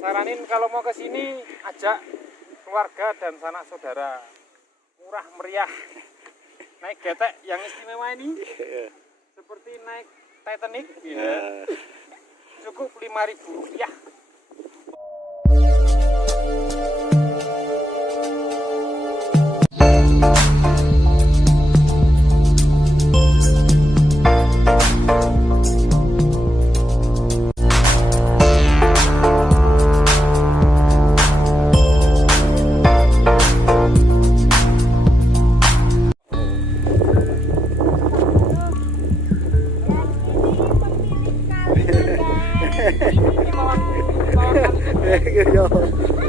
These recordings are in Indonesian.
saranin kalau mau ke sini ajak keluarga dan sanak saudara. Murah meriah. Naik getek yang istimewa ini seperti naik Titanic ya. Cukup Rp5.000.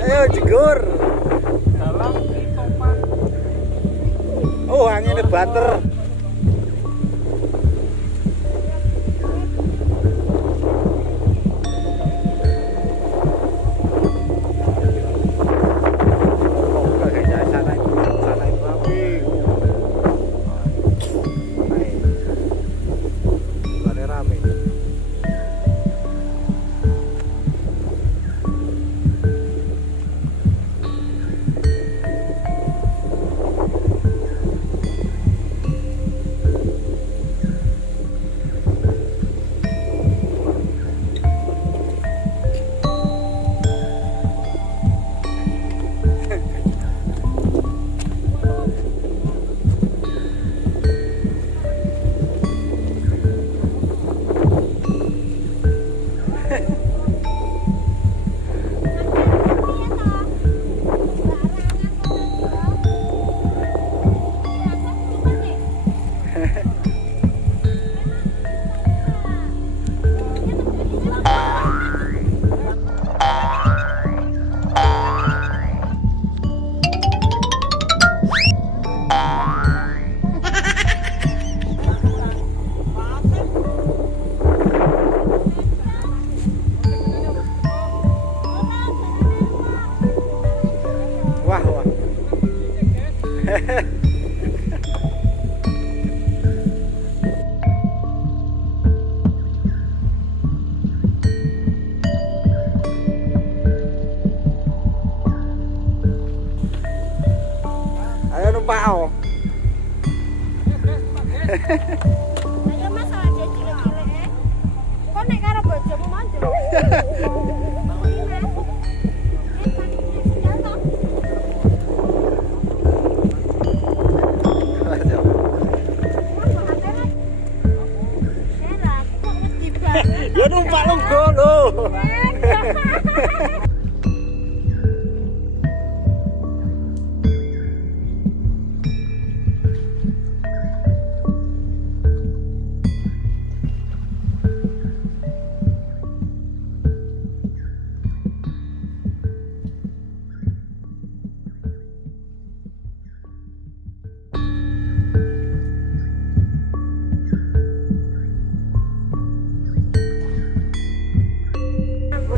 Ayo jegur. Dalam topan. Oh, anginnya banter. Ayo numpak om. Ayo mas aja cilik-cilik. Kok nek karo bojomu manjo. Ya numpak lungguh lho.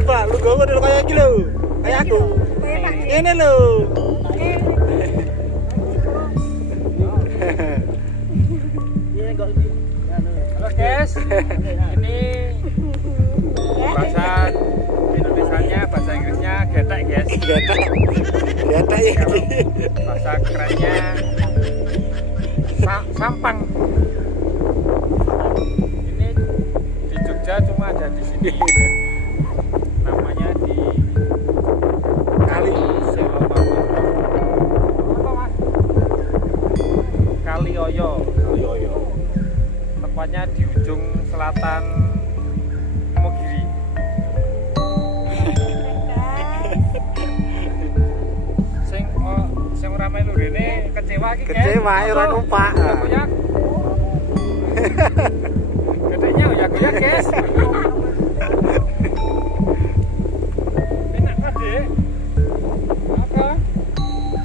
Pak, lu gue udah kayak gini lo, kayak aku. Ini lo. Halo guys, ini bahasa Indonesianya, bahasa Inggrisnya getek guys. Getek ya. Bahasa kerennya sampang. Ini di Jogja cuma ada di sini. Namanya di Kali Kalioyo. Tepatnya di ujung selatan Mogiri. Sing ora melu rene kecewa iki guys. Kecewa ora numpak. Gedenya ya guys. Enak kan dek? Apa?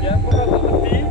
Ya aku rada pedih.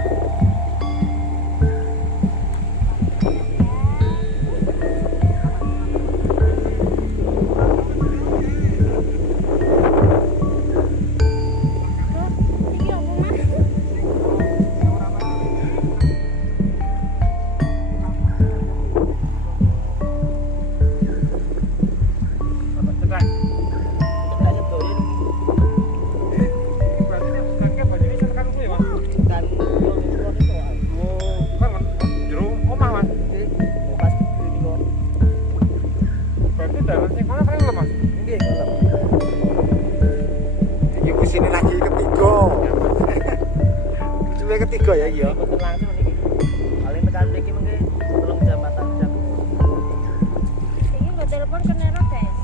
ketiga ya iya. Mboten langsung niki. Paling tekan mriki mengke 3 jam 4 jam. Ini mbak telepon ke Nero guys.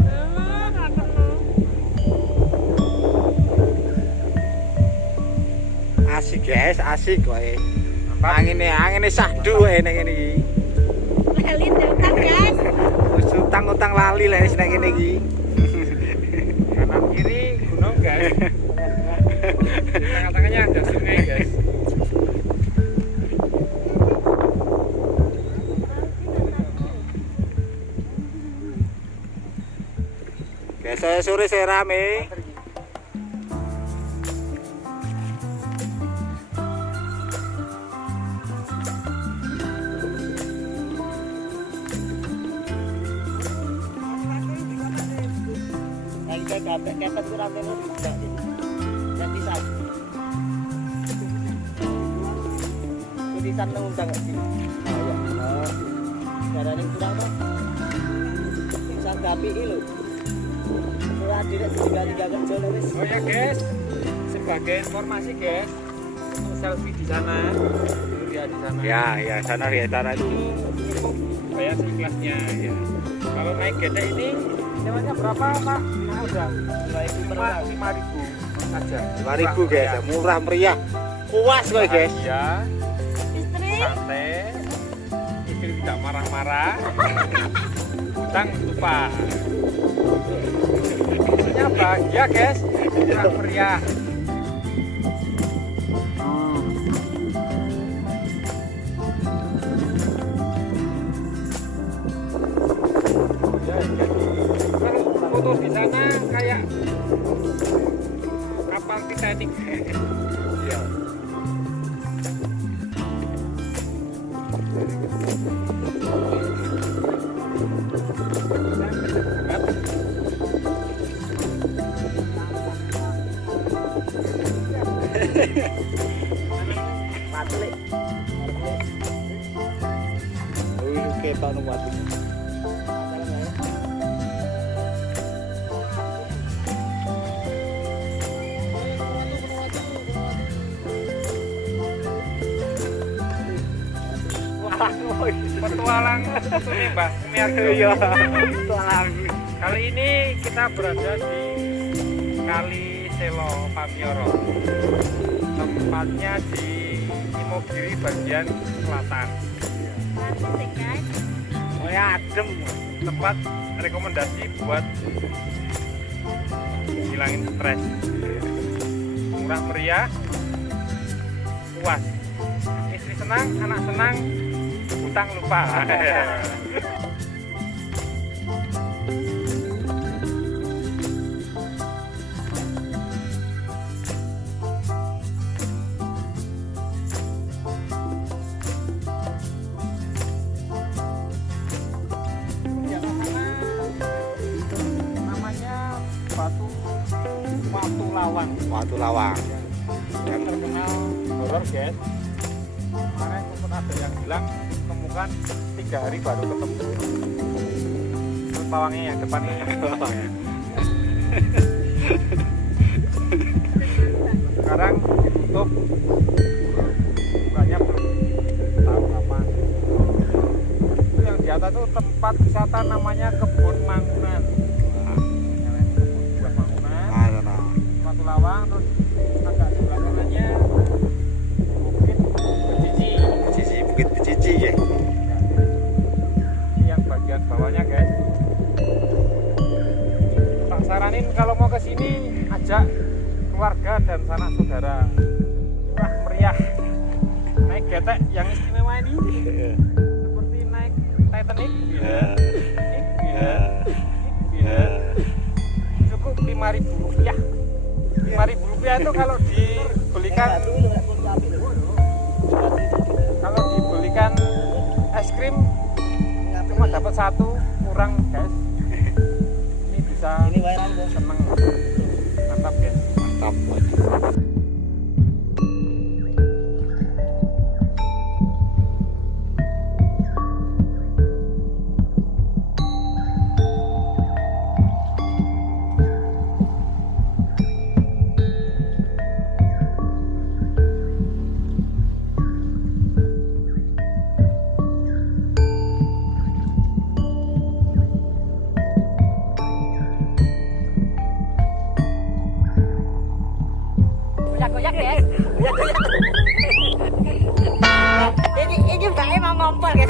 Alah, gak kenal. Asik guys, asik kowe. Angine sahdu wae ning ngene iki. Lali utang guys. Wis utang-utang lali lek ning ngene iki. Kanan kiri gunung guys. Tengah-tengahnya ada sungai guys. Biasa sore saya rame. Kayak kabeh kepet kurang temu juga. Jadi sak. Tulisan nang undang iki. Ayo. Carane kurang to. Sang gapi lho. Ora direk tiga kerja wis. Oh ya guys, sebagai informasi guys, untuk selfie di sana, dulu ya di sana. Ya, ya sana ya sana itu. Cukup bayar seikhlasnya ya. Kalau naik gede ini sewanya berapa Pak? Nah, udah 5.000 saja. 5.000 guys, murah meriah. Puas kowe guys. Iya, Istri. santai. Istri tidak marah-marah. Utang lupa. Pokoknya bahagia guys, murah meriah. Ya, kalau foto di sana kayak kapal Titanic. Iya. Mati lek. Wih, ketok nang watu. Petualang ini Mbah Sumiarjo. Iya, petualang. Kali ini kita berada di Kali Selo Pamioro. Tempatnya di Imogiri bagian selatan. Cantik guys. Oh ya adem. Tempat rekomendasi buat hilangin stres. Murah meriah, puas. Istri senang, anak senang, utang lupa. Namanya Watu Lawang. Watu lawang. Yang terkenal horor guys. Kemarin sempat ada yang bilang temukan 3 hari baru ketemu. Terus lawangnya yang depannya. Sekarang ditutup, bukanya belum tahu kapan. Itu yang di atas tuh tempat wisata namanya Kebun Mangunan. Kebun buah Mangunan. Ah, sana. Watu Lawang, terus agak di belakangnya Bukit Becici. Cici Bukit Becici ya. Ini yang bagian bawahnya guys. Tak saranin kalau mau ke sini ajak keluarga dan sanak saudara. Murah meriah. Naik getek yang istimewa ini seperti naik Titanic. Cukup 5.000 rupiah. 5.000 rupiah itu kalau dibelikan es krim cuma dapat 1 kurang guys. Ini bisa seneng. Mantap guys. Mantap. goyak-goyak ya. Ini mbaknya mau ngompol ya.